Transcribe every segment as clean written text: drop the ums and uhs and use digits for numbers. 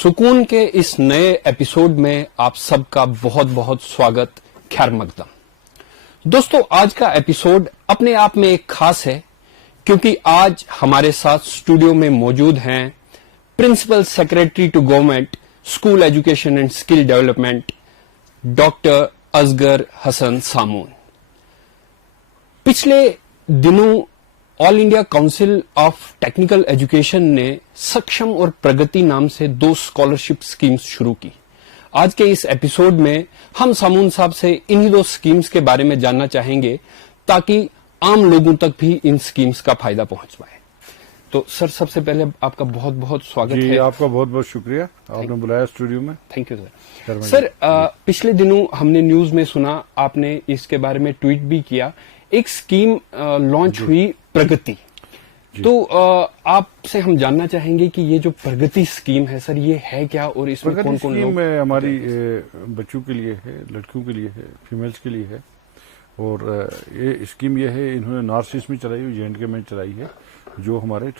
सुकून के इस नए एपिसोड में आप सबका बहुत बहुत स्वागत। खैर मकदम। दोस्तों, आज का एपिसोड अपने आप में एक खास है क्योंकि आज हमारे साथ स्टूडियो में मौजूद हैं principal secretary to government school education and skill development doctor Asgar Hasan Samoon. पिछले दिनों all India council of technical education ने सक्षम और प्रगति नाम से 2 स्कॉलरशिप स्कीम्स शुरू की। आज के इस एपिसोड में हम सामून साहब से इन्हीं 2 स्कीम्स के बारे में जानना चाहेंगे ताकि आम लोगों तक भी इन स्कीम्स का फायदा पहुंच पाए। तो सर, सबसे पहले आपका बहुत बहुत स्वागत है। आपका बहुत बहुत शुक्रिया, आपने बुलाया स्टूडियो में। Thank you sir. सर, पिछले दिनों हमने न्यूज में सुना, आपने इसके बारे में ट्वीट भी किया, एक स्कीम लॉन्च हुई प्रगति। तो आपसे हम जानना चाहेंगे कि ये जो प्रगति स्कीम है सर, ये है क्या और इसमें कौन कौन लोग? हमारी बच्चों के लिए है, लड़कियों के लिए है, फीमेल्स के लिए है। और ये स्कीम ये है, इन्होंने नॉर्थ ईस्ट में चलाई हुई, J&K में चलाई है, जो हमारे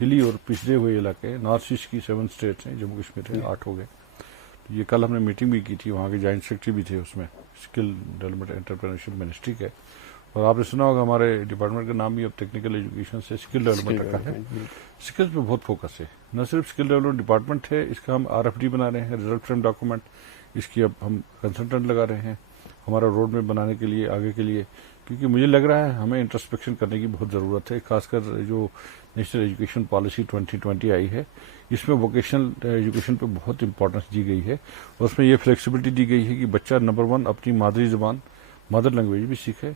हिली और पिछड़े हुए इलाके हैं। नॉर्थ ईस्ट की 7 स्टेट्स हैं, जम्मू कश्मीर है 8 हो गए। तो ये कल हमने मीटिंग भी की थी, वहाँ के जॉइंट सेक्रेटरी भी थे उसमें, स्किल डेवलपमेंट एंटरप्रेन्योरशिप मिनिस्ट्री के। और आपने सुना होगा हमारे डिपार्टमेंट का नाम भी अब टेक्निकल एजुकेशन से स्किल डेवलपमेंट रखा है। स्किल्स पे बहुत फोकस है, न सिर्फ स्किल डेवलपमेंट डिपार्टमेंट है, इसका हम RFD बना रहे हैं, रिजल्ट फ्रेम डॉक्यूमेंट। इसकी अब हम कंसल्टेंट लगा रहे हैं हमारा रोड मैप बनाने के लिए, आगे के लिए, क्योंकि मुझे लग रहा है हमें इंट्रोस्पेक्शन करने की बहुत जरूरत है। खासकर जो नेशनल एजुकेशन पॉलिसी 2020 आई है, इसमें वोकेशनल एजुकेशन पे बहुत इंपॉर्टेंस दी गई है और उसमें ये फ्लेक्सिबिलिटी दी गई है कि बच्चा नंबर 1 अपनी मादरी जबान, मदर लैंग्वेज भी सीखे।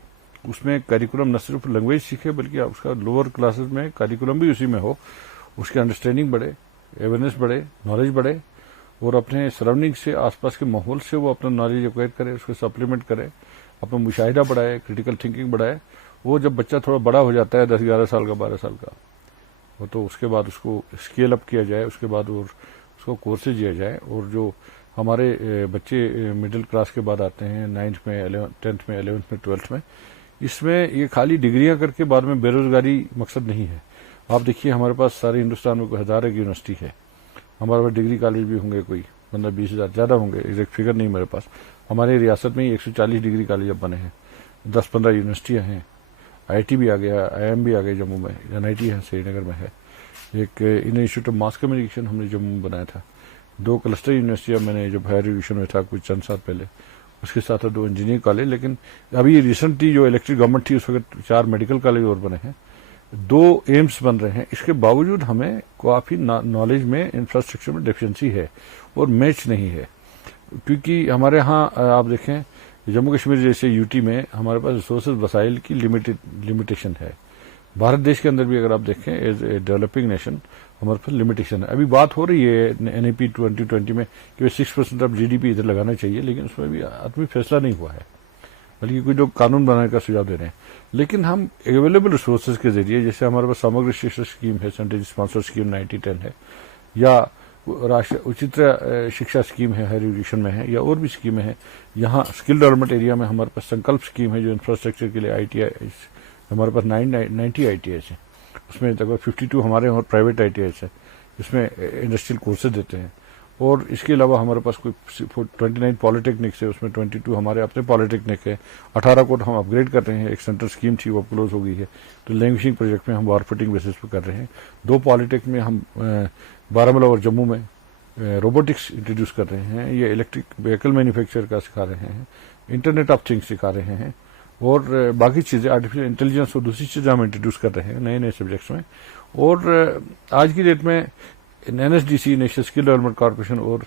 उसमें करिकुलम न सिर्फ लैंग्वेज सीखे बल्कि उसका लोअर क्लासेस में करिकुलम भी उसी में हो, उसकी अंडरस्टैंडिंग बढ़े, अवेयरनेस बढ़े, नॉलेज बढ़े और अपने सराउंडिंग से, आसपास के माहौल से वो अपना नॉलेज एक्वायर करे, उसको सप्लीमेंट करे, अपना मुशाहिदा बढ़ाए, क्रिटिकल थिंकिंग बढ़ाए। वो जब बच्चा थोड़ा बड़ा हो जाता है, 10-11 साल का, 12 साल का, वो तो उसके बाद उसको स्केल अप किया जाए, उसके बाद और उसको कोर्सेज दिया जाए। और जो हमारे बच्चे मिडिल क्लास के बाद आते हैं 9th में, 10th में, 11th में, 12th में, इसमें ये खाली डिग्रियां करके बाद में बेरोजगारी मकसद नहीं है। आप देखिए, हमारे पास सारे हिंदुस्तान में कोई 1000 एक यूनिवर्सिटी है, हमारे पास डिग्री कॉलेज भी होंगे, कोई 15-20 हज़ार, ज्यादा होंगे, एग्जैक्ट फिगर नहीं मेरे पास। हमारे रियासत में ही 140 डिग्री कॉलेज अब बने हैं, 10-15 यूनिवर्सिटियां हैं, IIT भी आ गया, IIM भी आ गया जम्मू में, NIT है श्रीनगर में है, एक Indian institute of mass communication हमने जम्मू में बनाया था, 2 क्लस्टर यूनिवर्सिटियां मैंने जब हायर एजुकेशन में था कुछ चंद साल पहले, उसके साथ 2 इंजीनियरिंग कॉलेज। लेकिन अभी रिसेंटली जो इलेक्टेड गवर्नमेंट थी उस वक्त 4 मेडिकल कॉलेज और बने हैं, 2 एम्स बन रहे हैं। इसके बावजूद हमें काफी नॉलेज में, इंफ्रास्ट्रक्चर में डेफिशिएंसी है और मैच नहीं है, क्योंकि हमारे यहाँ आप देखें जम्मू कश्मीर जैसे UT में हमारे पास रिसोर्सेज वसाइल की लिमिटेशन है। भारत देश के अंदर भी अगर आप देखें, एज ए डेवलपिंग नेशन हमारे पास लिमिटेशन है। अभी बात हो रही है NEP 2020 में कि 6% ऑफ GDP इधर लगाना चाहिए, लेकिन उसमें भी आदमी फैसला नहीं हुआ है, बल्कि कुछ लोग कानून बनाने का सुझाव दे रहे हैं। लेकिन हम अवेलेबल रिसोर्सेज के जरिए, जैसे हमारे पास समग्र शिक्षा स्कीम है, सेंट्रल स्पॉन्सर स्कीम 90-10 है, या राष्ट्रीय उचित शिक्षा स्कीम है, हायर एजुकेशन में है, या और भी स्कीमें हैं। यहाँ स्किल डेवलपमेंट एरिया में हमारे पास संकल्प स्कीम है, जो इंफ्रास्ट्रक्चर के लिए ITI, हमारे पास 90 ITIs हैं, उसमें तक 52 हमारे और प्राइवेट ITIs है, इसमें इंडस्ट्रियल कोर्सेज देते हैं। और इसके अलावा हमारे पास कोई 29 पॉलिटेक्निक्स है, उसमें 22 हमारे अपने पॉलिटेक्निक है, 18 को हम अपग्रेड कर रहे हैं। एक सेंट्रल स्कीम थी, वो क्लोज हो गई है, तो लैंग्वेजिंग प्रोजेक्ट में हम वारफिटिंग बेसिस पर कर रहे हैं। 2 पॉलिटेक्निक में हम बारामूला और जम्मू में रोबोटिक्स इंट्रोड्यूस कर रहे हैं, ये इलेक्ट्रिक व्हीकल मैन्युफैक्चर का सिखा रहे हैं, इंटरनेट ऑफ थिंग्स सिखा रहे हैं, और बाकी चीजें, आर्टिफिशियल इंटेलिजेंस और दूसरी चीजें हम इंट्रोड्यूस कर रहे हैं नए नए सब्जेक्ट्स में। और आज की डेट में NSDC, national skill development corporation, और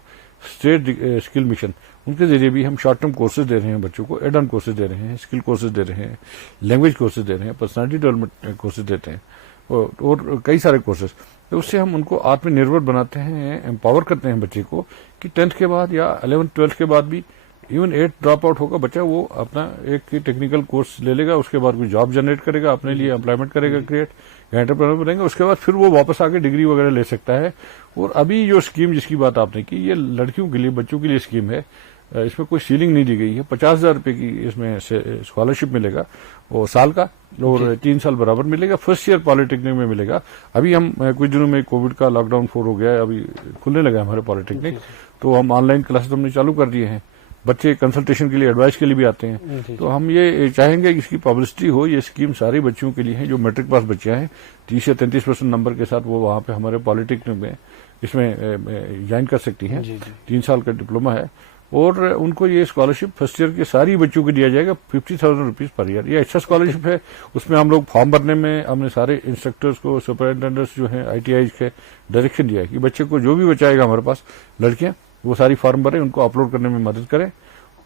स्टेट स्किल मिशन, उनके जरिए भी हम शॉर्ट टर्म कोर्सेज दे रहे हैं बच्चों को, एड ऑन कोर्सेज दे रहे हैं, स्किल कोर्सेज दे रहे हैं, लैंग्वेज कोर्सेज दे रहे हैं, पर्सनालिटी डेवलपमेंट कोर्सेज देते हैं, और कई सारे कोर्सेज। तो उससे हम उनको आत्मनिर्भर बनाते हैं, एम्पावर करते हैं बच्चे को कि 10th के बाद या 11th 12th के बाद भी, इवन 8th ड्रॉप आउट होगा बच्चा, वो अपना एक टेक्निकल कोर्स ले लेगा, उसके बाद कोई जॉब जनरेट करेगा, अपने लिए एम्प्लॉयमेंट करेगा, क्रिएट एंटरप्रेन्योर बनेगा, उसके बाद फिर वो वापस आके डिग्री वगैरह ले सकता है। और अभी जो स्कीम जिसकी बात आपने की, ये लड़कियों के लिए, बच्चों के लिए स्कीम है, इसमें कोई सीलिंग नहीं दी गई है। 50,000 रुपए की इसमें स्कॉलरशिप मिलेगा और साल का, और 3 साल बराबर मिलेगा। फर्स्ट ईयर पॉलिटेक्निक में मिलेगा। अभी हम कुछ दिनों में कोविड का लॉकडाउन 4 हो गया है, अभी खुलने लगा हमारे पॉलिटेक्निक, तो हम ऑनलाइन क्लासेस हमने चालू कर दिए हैं। बच्चे कंसल्टेशन के लिए, एडवाइस के लिए भी आते हैं। तो हम ये चाहेंगे कि इसकी पब्लिसिटी हो। ये स्कीम सारे बच्चों के लिए है जो मैट्रिक पास बच्चे हैं, 30 या 33% नंबर के साथ वो वहां पे हमारे पॉलिटेक्निक में इसमें ज्वाइन कर सकती हैं। 3 साल का डिप्लोमा है और उनको ये स्कॉलरशिप फर्स्ट ईयर के सारी बच्चों को दिया जाएगा, 50,000 रुपीज पर ईयर। ये अच्छा स्कॉलरशिप है। उसमें हम लोग फॉर्म भरने में हमने सारे इंस्ट्रक्टर्स को, सुपरिटेंडेंट्स जो हैं ITI के, डायरेक्शन दिया है कि बच्चे को जो भी बच्चा आएगा हमारे पास, लड़कियां, वो सारी फॉर्म भरें, उनको अपलोड करने में मदद करें।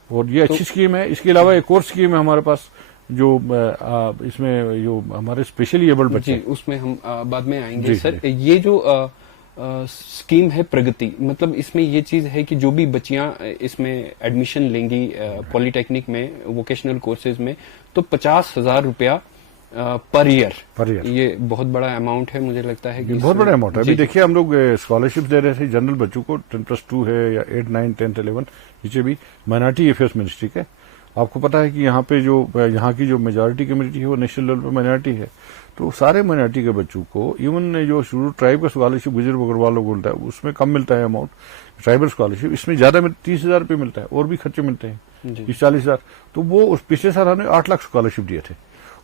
और ये अच्छी स्कीम है। इसके अलावा एक और स्कीम है हमारे पास जो इसमें जो हमारे स्पेशली एबल्ड बच्चे, उसमें हम बाद में आएंगे। सर, ये जो स्कीम है प्रगति, मतलब इसमें ये चीज है कि जो भी बच्चियां इसमें एडमिशन लेंगी पॉलिटेक्निक में, वोकेशनल कोर्सेज में, तो 50,000 रुपया पर ईयर, ये बहुत बड़ा अमाउंट है। मुझे लगता है कि बहुत बड़ा अमाउंट है। अभी देखिए हम लोग स्कॉलरशिप दे रहे थे जनरल बच्चों को, 10+2 है या 8, 9, 10, 11, नीचे भी माइनॉरिटी अफेयर्स मिनिस्ट्री के। आपको पता है कि यहाँ पे जो यहाँ की जो मेजॉरिटी कम्युनिटी है वो नेशनल लेवल पे माइनॉरिटी है, तो सारे माइनॉरिटी के बच्चों को, इवन जो शुरू ट्राइब का स्कॉलरशिप गुजर बकरवाल लोग बोलता है, उसमें कम मिलता है अमाउंट। ट्राइबल स्कॉलरशिप इसमें ज्यादा 30,000 रुपये मिलता है, और भी खर्चे मिलते हैं 30-40,000। तो वो उस पिछले साल हमने 8 लाख स्कॉलरशिप दिए थे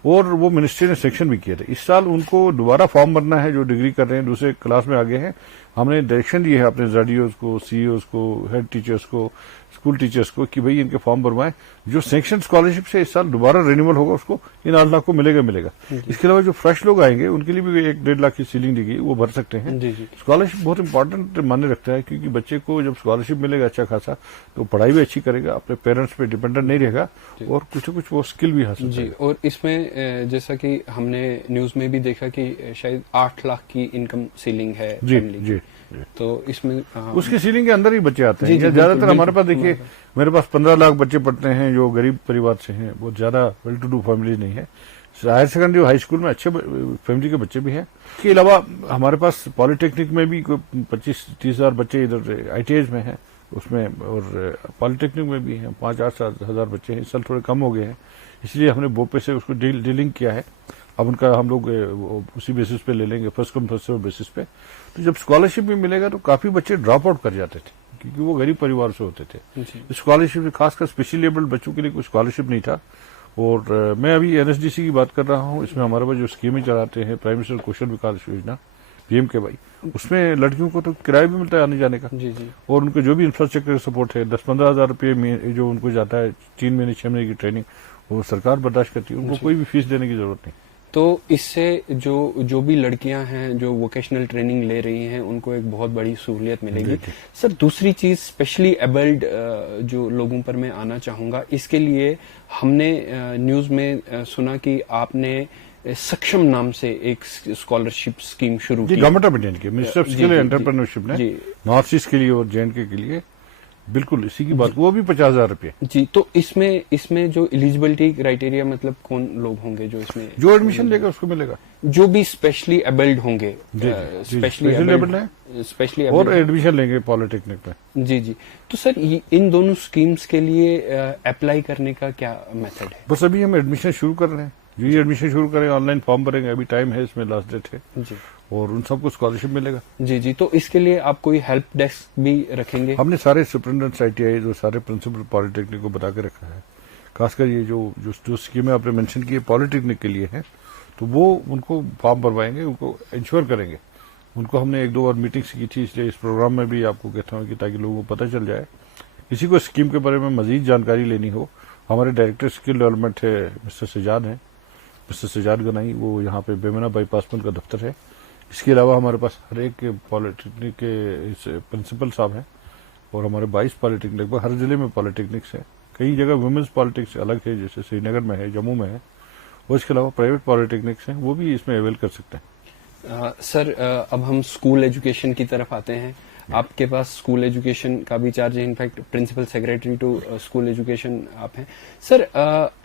और वो मिनिस्ट्री ने सेक्शन भी किए थे। इस साल उनको दोबारा फॉर्म भरना है जो डिग्री कर रहे हैं, दूसरे क्लास में आगे हैं। हमने डायरेक्शन दिए है अपने ZDOs को, CEOs को, हेड टीचर्स को, स्कूल टीचर्स को कि भाई इनके फॉर्म भरवाएं। जो सैंक्शन स्कॉलरशिप से इस साल दोबारा रिन्यूअल होगा उसको इन 8 लाख को मिलेगा। इसके अलावा जो फ्रेश लोग आएंगे उनके लिए भी 1-1.5 लाख की सीलिंग दी गई, वो भर सकते हैं। स्कॉलरशिप बहुत इंपॉर्टेंट मायने रखता है, क्योंकि बच्चे को जब स्कॉलरशिप मिलेगा अच्छा खासा, तो पढ़ाई भी अच्छी करेगा, अपने पेरेंट्स पे डिपेंडेंट नहीं रहेगा और कुछ न कुछ वो स्किल भी हासिल करेगा। और इसमें जैसा कि हमने न्यूज में भी देखा कि शायद 8 लाख की इनकम सीलिंग है फैमिली की। तो इसमें उसकी सीलिंग के अंदर ही बच्चे आते हैं। ज्यादातर हमारे पास देखिए, मेरे पास 15 लाख बच्चे पढ़ते हैं जो गरीब परिवार से हैं, बहुत ज्यादा वेल टू डू फैमिली नहीं है। हायर सेकेंडरी, हाई स्कूल में अच्छे फैमिली के बच्चे भी हैं। इसके अलावा हमारे पास पॉलिटेक्निक में भी 25-30 हजार बच्चे इधर ITIs में हैं उसमें, और पॉलिटेक्निक में भी हैं 5-8 हजार बच्चे हैं। इस साल थोड़े कम हो गए हैं, इसलिए हमने बोपे से उसको डीलिंग किया है। अब उनका हम लोग उसी बेसिस पे ले लेंगे, first come first serve basis पे। तो जब स्कॉलरशिप भी मिलेगा तो काफी बच्चे ड्रॉप आउट कर जाते थे, क्योंकि वो गरीब परिवार से होते थे। स्कॉलरशिप खासकर स्पेशली एबल्ड बच्चों के लिए कोई स्कॉलरशिप नहीं था। और मैं अभी NSDC की बात कर रहा हूँ। इसमें हमारे पास जो स्कीमें चलाते हैं, प्राइम मिनिस्टर कौशल विकास योजना, PMKY, उसमें लड़कियों को तो किराया भी मिलता है आने जाने का। और उनको जो भी इंफ्रास्ट्रक्चर सपोर्ट है, 10-15 हजार रुपये जो उनको जाता है 3 महीने 6 महीने की ट्रेनिंग, वो सरकार बर्दाश्त करती है। उनको कोई भी फीस देने की जरूरत नहीं। तो इससे जो भी लड़कियां हैं जो वोकेशनल ट्रेनिंग ले रही हैं, उनको एक बहुत बड़ी सहूलियत मिलेगी। सर, दूसरी चीज स्पेशली एबल्ड जो लोगों पर मैं आना चाहूंगा, इसके लिए हमने न्यूज में सुना कि आपने सक्षम नाम से एक स्कॉलरशिप स्कीम शुरू की। गवर्नमेंट ऑफ इंडिया की minister of skill and entrepreneurship ने नॉर्थ ईस्ट के लिए और JNK के लिए, बिल्कुल इसी की बात, वो भी 50,000 रुपये। जी, तो इसमें जो एलिजिबिलिटी क्राइटेरिया, मतलब कौन लोग होंगे जो इसमें, जो एडमिशन लेगा उसको मिलेगा, जो भी स्पेशली एबल्ड होंगे, स्पेशली एबल्ड और एडमिशन लेंगे पॉलिटेक्निक में। जी। तो सर, इन दोनों स्कीम्स के लिए अप्लाई करने का क्या मेथड है? बस अभी हम एडमिशन शुरू कर रहे हैं। जी, एडमिशन शुरू करेंगे, ऑनलाइन फॉर्म भरेंगे, अभी टाइम है, इसमें लास्ट डेट है जी, और उन सबको स्कॉलरशिप मिलेगा। जी। तो इसके लिए आप कोई हेल्प डेस्क भी रखेंगे? हमने सारे सुपरिटेंडेंट्स ITI और सारे प्रिंसिपल पॉलिटेक्निक को बता के रखा है। खासकर ये जो स्कीमें आपने मेंशन की है पॉलिटेक्निक के लिए है, तो वो उनको फॉर्म भरवाएंगे, उनको इंश्योर करेंगे। उनको हमने 1-2 बार मीटिंग्स की थी, इसलिए इस प्रोग्राम में भी आपको कहता हूँ कि ताकि लोगों को पता चल जाए। किसी को स्कीम के बारे में मजीद जानकारी लेनी हो, हमारे डायरेक्टर स्किल डेवलपमेंट है मिस्टर सजाद गनाई, वो यहाँ पे बेमना बाईपास में उनका दफ्तर है। इसके अलावा हमारे पास हर एक पॉलिटेक्निक के प्रिंसिपल साहब हैं, और हमारे 22 पॉलिटेक्निक, लगभग हर जिले में पॉलिटेक्निक्स है। कई जगह वुमेन्स पॉलिटिक्स अलग है, जैसे श्रीनगर में है, जम्मू में है, और इसके अलावा प्राइवेट पॉलिटेक्निक्स हैं, वो भी इसमें अवेल कर सकते हैं। सर, अब हम स्कूल एजुकेशन की तरफ आते हैं। आपके पास स्कूल एजुकेशन का भी चार्ज है, in fact principal secretary to school education आप हैं। सर,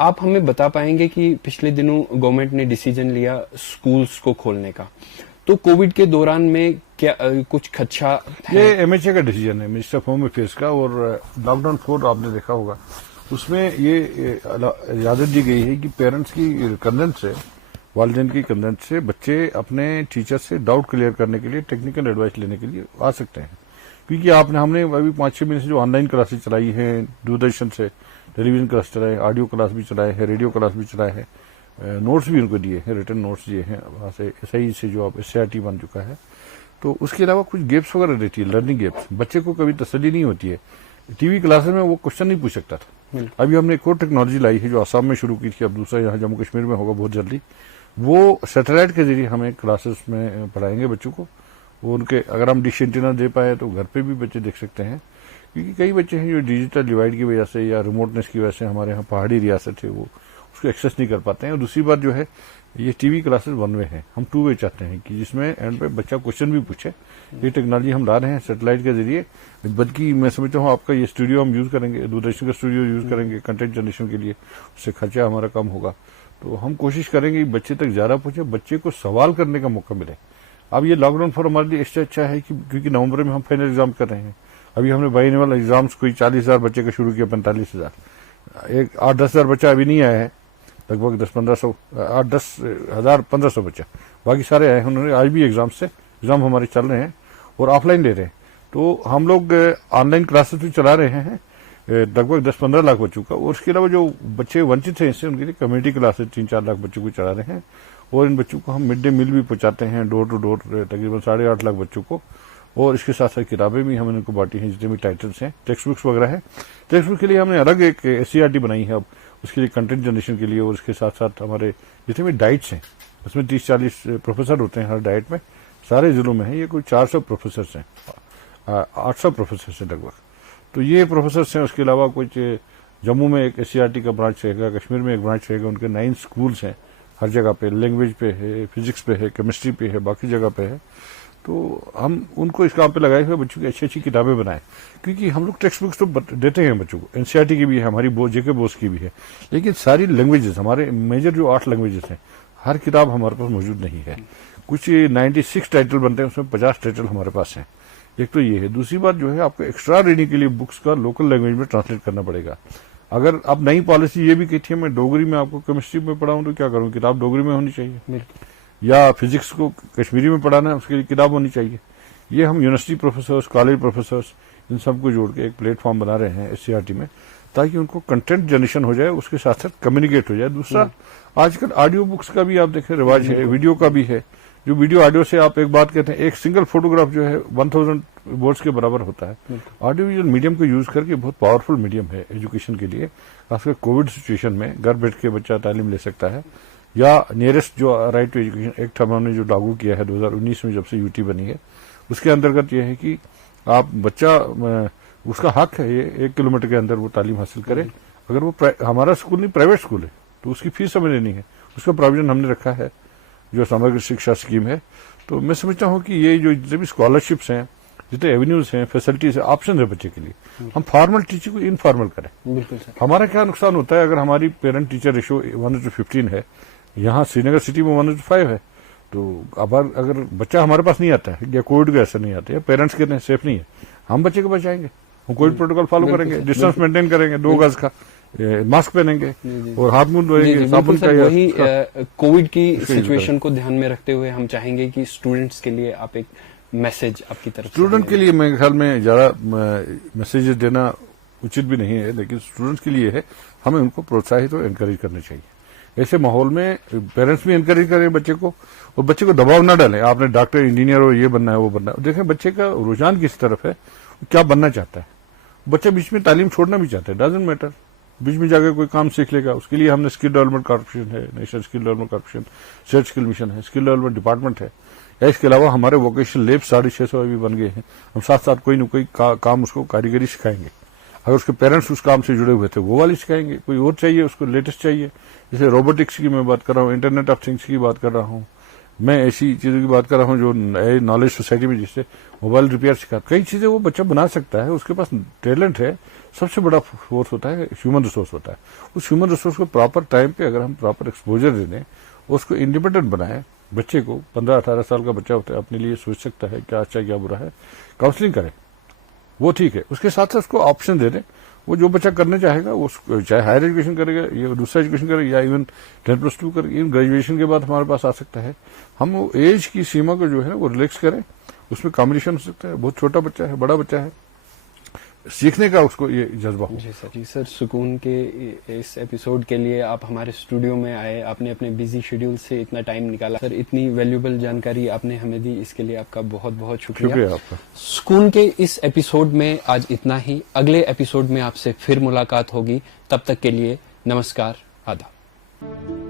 आप हमें बता पाएंगे कि पिछले दिनों गवर्नमेंट ने डिसीजन लिया स्कूल्स को खोलने का, तो कोविड के दौरान में क्या कुछ खदशा है? ये एमएचए का डिसीजन है, मिनिस्टर ऑफ होम अफेयर्स का। और लॉकडाउन 4 आपने देखा होगा, उसमें ये इजाजत दी गई है कि पेरेंट्स की कंसेंट से, वालिदैन की कंसेंट से बच्चे अपने टीचर से डाउट क्लियर करने के लिए, टेक्निकल एडवाइस लेने के लिए आ सकते हैं। क्योंकि हमने अभी 5-6 महीने से जो ऑनलाइन क्लासेस चलाई हैं, दूरदर्शन से टेलीविजन क्लास चलाए, ऑडियो क्लास भी चलाए है, रेडियो क्लास भी चलाए है, नोट्स भी उनको दिए हैं, रिटर्न नोट्स दिए हैं वहां से, SI से जो अब SCRT बन चुका है। तो उसके अलावा कुछ गेप्स वगैरह रहती है, लर्निंग गेप्स। बच्चे को कभी तसल्ली नहीं होती है, टीवी क्लासेस में वो क्वेश्चन नहीं पूछ सकता था। अभी हमने एक और टेक्नोलॉजी लाई है जो आसाम में शुरू की थी, अब दूसरा यहाँ जम्मू कश्मीर में होगा बहुत जल्दी। वो सैटेलाइट के जरिए हमें क्लासेस में पढ़ाएंगे बच्चों को। वो उनके, अगर हम डिश एंटीना दे पाए तो घर पे भी बच्चे देख सकते हैं। क्योंकि कई बच्चे हैं जो डिजिटल डिवाइड की वजह से या रिमोटनेस की वजह से, हमारे यहाँ पहाड़ी रियासत है, वो उसको एक्सेस नहीं कर पाते हैं। और दूसरी बात जो है, ये टीवी क्लासेस 1 वे हैं, हम 2 वे चाहते हैं कि जिसमें एंड पे बच्चा क्वेश्चन भी पूछे। ये टेक्नोलॉजी हम ला रहे हैं सैटेलाइट के जरिए। बल्कि मैं समझता हूँ आपका ये स्टूडियो हम यूज करेंगे, दूरदर्शन का स्टूडियो यूज करेंगे कंटेंट जनरेशन के लिए, उससे खर्चा हमारा कम होगा। तो हम कोशिश करेंगे कि बच्चे तक ज्यादा पहुंचे, बच्चे को सवाल करने का मौका मिले। अब ये लॉकडाउन फॉर हमारे लिए इससे अच्छा है कि क्योंकि नवंबर में हम फाइनल एग्जाम कर रहे हैं। अभी हमने बाइनल एग्जाम्स कोई 40,000 बच्चे का शुरू किया, 45,000, 8-10 हजार बच्चा अभी नहीं आया है, लगभग 10-1500, 8-10 हजार 1500 बच्चा, बाकी सारे आए हैं। उन्होंने आज भी एग्जाम हमारे चल रहे हैं और ऑफलाइन ले रहे हैं। तो हम लोग ऑनलाइन क्लासेस भी चला रहे हैं लगभग 10-15 लाख बच्चों का। और उसके अलावा जो बच्चे वंचित हैं इससे, उनके लिए कम्युनिटी क्लासेस 3-4 लाख बच्चों को चला रहे हैं। और इन बच्चों को हम मिड डे मील भी पहुंचाते हैं डोर टू डोर, तकरीबन 8.5 लाख बच्चों को। और इसके साथ साथ किताबें भी हमने इनको बांटी हैं, जितने भी टाइटल्स हैं, टेक्स्ट बुक्स वगैरह है। टेक्स्ट बुक के लिए हमने अलग एक SCRT बनाई है अब, उसके लिए कंटेंट जनरेशन के लिए। और इसके साथ साथ हमारे जितने भी डाइट्स हैं, उसमें 30-40 प्रोफेसर होते हैं हर डाइट में, सारे जिलों में है। ये कोई 400 प्रोफेसर हैं, 800 प्रोफेसर हैं लगभग। तो ये प्रोफेसर हैं। उसके अलावा कुछ जम्मू में एक SCRT का ब्रांच रहेगा, कश्मीर में एक ब्रांच रहेगा, उनके 9 स्कूल्स हैं हर जगह पे, लैंग्वेज पे है, फिजिक्स पे है, केमिस्ट्री पे है, बाकी जगह पे है। तो हम उनको इस काम पे लगाए हुए बच्चों की अच्छी अच्छी किताबें बनाएं। क्योंकि हम लोग टेक्स्ट बुक्स तो देते हैं बच्चों को, NCERT की भी है, हमारी JK बोस की भी है, लेकिन सारी लैंग्वेजेस, हमारे मेजर जो 8 लैंग्वेजेस हैं, हर किताब हमारे पास मौजूद नहीं है। कुछ 96 टाइटल बनते हैं, उसमें 50 टाइटल हमारे पास हैं। एक तो ये है। दूसरी बात जो है, आपको एक्स्ट्रा रीडिंग के लिए बुक्स का लोकल लैंग्वेज में ट्रांसलेट करना पड़ेगा। अगर आप नई पॉलिसी ये भी कहती है मैं डोगरी में आपको केमिस्ट्री में पढ़ाऊं तो क्या करूं, किताब डोगरी में होनी चाहिए। या फिजिक्स को कश्मीरी में पढ़ाना है, उसके लिए किताब होनी चाहिए। ये हम यूनिवर्सिटी प्रोफेसर्स, कॉलेज प्रोफेसर्स, इन सबको जोड़ के एक प्लेटफॉर्म बना रहे हैं SCRT में, ताकि उनको कंटेंट जनरेशन हो जाए, उसके साथ साथ कम्युनिकेट हो जाए। दूसरा, आजकल ऑडियो बुक्स का भी आप देखें रिवाज है, वीडियो का भी है। जो वीडियो ऑडियो से आप एक बात कहते हैं, एक सिंगल फोटोग्राफ जो है 1000 वर्ड्स के बराबर होता है। ऑडियो विजुअल मीडियम को यूज करके बहुत पावरफुल मीडियम है एजुकेशन के लिए। खासकर कोविड सिचुएशन में घर बैठ के बच्चा तालीम ले सकता है। या नियरेस्ट जो राइट टू एजुकेशन एक्ट हमने जो लागू किया है 2019 में, जब से UT बनी है, उसके अंतर्गत यह है कि आप बच्चा, उसका हक है ये 1 किलोमीटर के अंदर वो तालीम हासिल करे। अगर वो हमारा स्कूल नहीं, प्राइवेट स्कूल है, तो उसकी फीस हमें लेनी है, उसका प्रोविजन हमने रखा है जो समग्र शिक्षा स्कीम है। तो मैं समझता हूँ कि ये जो जितने भी स्कॉलरशिप्स हैं, जितने एवेन्यूज हैं, फैसिलिटीज है, ऑप्शन है बच्चे के लिए, हम फॉर्मल टीचिंग को इनफॉर्मल करें। बिल्कुल सर। हमारा क्या नुकसान होता है, अगर हमारी पेरेंट टीचर रेशियो 1:15 है, यहाँ श्रीनगर सिटी में 1:5 है, तो अब अगर बच्चा हमारे पास नहीं आता है या कोविड का असर नहीं आता है, पेरेंट्स कहते हैं सेफ नहीं है, हम बच्चे को बचाएंगे, हम कोविड प्रोटोकॉल फॉलो करेंगे, डिस्टेंस मेंटेन करेंगे, 2 गज का मास्क पहनेंगे और हाथ मुंह धोएंगे, साबुन का। वही कोविड की सिचुएशन को ध्यान में रखते हुए हम चाहेंगे कि स्टूडेंट्स के लिए आप एक मैसेज आपकी तरफ, स्टूडेंट के लिए मेरे ख्याल में ज्यादा मैसेजेस देना उचित भी नहीं है, लेकिन स्टूडेंट्स के लिए है, हमें उनको प्रोत्साहित और एनकरेज करना चाहिए। ऐसे माहौल में पेरेंट्स भी एनकरेज करें बच्चे को, और बच्चे को दबाव ना डालें, आपने डॉक्टर, इंजीनियर हो, ये बनना है, वो बनना है। देखें बच्चे का रुझान किस तरफ है, क्या बनना चाहता है। बच्चा बीच में तालीम छोड़ना भी चाहता है, डजंट मैटर, बीच में जाकर कोई काम सीख लेगा। उसके लिए हमने स्किल डेवलपमेंट कॉर्पोरेशन है, national skill development corporation, search skill mission है, स्किल डेवलपमेंट डिपार्टमेंट है। या इसके अलावा हमारे वोकेशनल लैब 650 भी बन गए हैं। हम साथ साथ कोई न कोई काम उसको कारीगरी सिखाएंगे। अगर उसके पेरेंट्स उस काम से जुड़े हुए थे वो वाली सिखाएंगे, कोई और चाहिए उसको लेटेस्ट चाहिए, जैसे रोबोटिक्स की मैं बात कर रहा हूँ, इंटरनेट ऑफ थिंग्स की बात कर रहा हूँ, मैं ऐसी चीजों की बात कर रहा हूँ जो नए नॉलेज सोसाइटी में, जिससे मोबाइल रिपेयर सिखा, कई चीजें वो बच्चा बना सकता है, उसके पास टैलेंट है। सबसे बड़ा फोर्स होता है ह्यूमन रिसोर्स होता है। उस ह्यूमन रिसोर्स को प्रॉपर टाइम पे अगर हम प्रॉपर एक्सपोजर दे दें, उसको इंडिपेंडेंट बनाएं, बच्चे को 15-18 साल का बच्चा होता है, अपने लिए सोच सकता है क्या अच्छा क्या बुरा है, काउंसलिंग करें, वो ठीक है। उसके साथ साथ उसको ऑप्शन दे दें, वो जो बच्चा करना चाहेगा वो चाहे हायर एजुकेशन करेगा या दूसरा एजुकेशन करेगा या इवन 10+2 करेगा, इवन ग्रेजुएशन के बाद हमारे पास आ सकता है। हम वो एज की सीमा को जो है वो रिलैक्स करें, उसमें कॉम्बिनेशन हो सकता है, बहुत छोटा बच्चा है, बड़ा बच्चा है, सीखने का उसको ये जज्बा हो। जी सर, सुकून के इस एपिसोड के लिए आप हमारे स्टूडियो में आए, आपने अपने बिजी शेड्यूल से इतना टाइम निकाला सर, इतनी वैल्यूएबल जानकारी आपने हमें दी, इसके लिए आपका बहुत बहुत शुक्रिया आपका। सुकून के इस एपिसोड में आज इतना ही। अगले एपिसोड में आपसे फिर मुलाकात होगी, तब तक के लिए नमस्कार, आदाब।